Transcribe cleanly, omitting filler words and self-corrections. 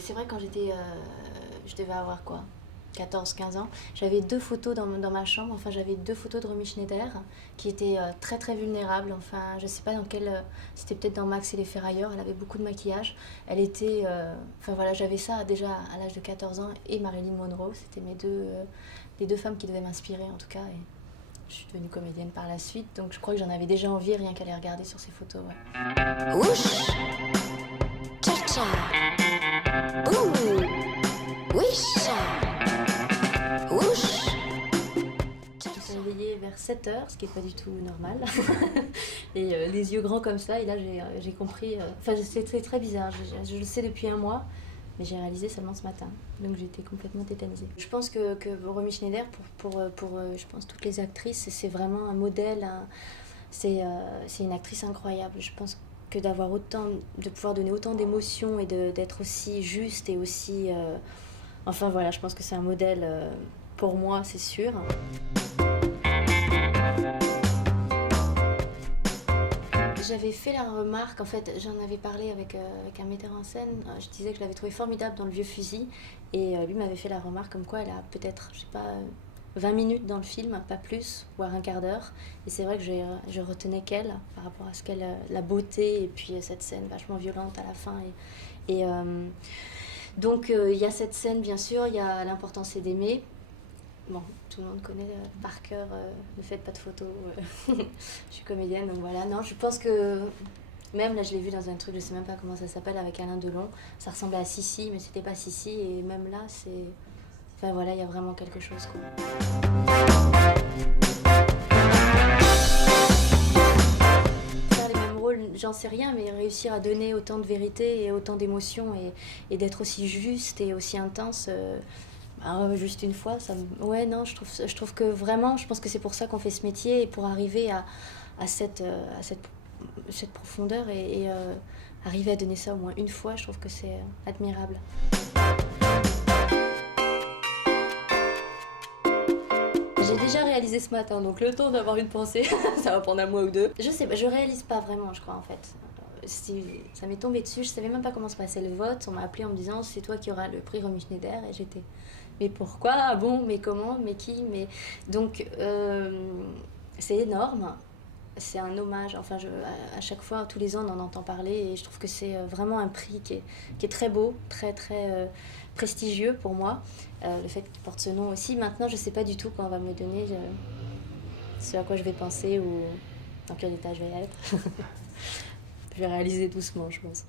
C'est vrai, quand je devais avoir quoi, 14-15 ans, j'avais 2 photos dans ma chambre, enfin j'avais 2 photos de Romy Schneider qui étaient très très vulnérables, enfin je sais pas dans quelle, c'était peut-être dans Max et les Ferrailleurs, elle avait beaucoup de maquillage, elle était, enfin voilà, j'avais ça déjà à l'âge de 14 ans et Marilyn Monroe, c'était les deux femmes qui devaient m'inspirer en tout cas, et je suis devenue comédienne par la suite, donc je crois que j'en avais déjà envie rien qu'à les regarder sur ces photos. Ouais. Whoosh, cha-cha, ouh, wish, whoosh. Je me suis réveillée vers 7h, ce qui n'est pas du tout normal. Et les yeux grands comme ça, et là j'ai compris. Enfin, c'était très bizarre, je le sais depuis un mois, mais j'ai réalisé seulement ce matin. Donc j'étais complètement tétanisée. Je pense que Romy Schneider, pour je pense, toutes les actrices, c'est vraiment un modèle. C'est une actrice incroyable. Je pense que de pouvoir donner autant d'émotions et d'être aussi juste et aussi. Enfin voilà, je pense que c'est un modèle pour moi, c'est sûr. J'avais fait la remarque, en fait, j'en avais parlé avec un metteur en scène, je disais que je l'avais trouvé formidable dans Le Vieux Fusil, et lui m'avait fait la remarque comme quoi elle a peut-être, je sais pas, 20 minutes dans le film, pas plus, voire un quart d'heure, et c'est vrai que je retenais qu'elle, par rapport à la beauté, et puis cette scène vachement violente à la fin, donc il y a cette scène, bien sûr, il y a L'important c'est d'aimer. Bon, tout le monde connaît par cœur Ne faites pas de photos. Je suis comédienne, donc voilà. Non, je pense que même là, je l'ai vu dans un truc, je sais même pas comment ça s'appelle, avec Alain Delon. Ça ressemblait à Sissi, mais c'était pas Sissi. Et même là, c'est. Enfin voilà, il y a vraiment quelque chose, quoi. Faire les mêmes rôles, j'en sais rien, mais réussir à donner autant de vérité et autant d'émotions et d'être aussi juste et aussi intense. Juste une fois, ouais, non, je trouve que vraiment, je pense que c'est pour ça qu'on fait ce métier et pour arriver à cette profondeur et arriver à donner ça au moins une fois, je trouve que c'est admirable. J'ai déjà réalisé ce matin, donc le temps d'avoir une pensée, ça va prendre un mois ou deux. Je sais pas, je réalise pas vraiment, je crois, en fait. Ça m'est tombé dessus, je savais même pas comment se passait le vote. On m'a appelé en me disant c'est toi qui auras le prix Romy Schneider, et j'étais mais pourquoi, ah bon, mais comment, mais qui, mais donc c'est énorme, c'est un hommage. Enfin, à chaque fois, tous les ans, on en entend parler, et je trouve que c'est vraiment un prix qui est très beau, très très prestigieux pour moi. Le fait qu'il porte ce nom aussi. Maintenant, je sais pas du tout quand on va me le donner, ce à quoi je vais penser ou dans quel état je vais être. Je vais réaliser doucement, je pense.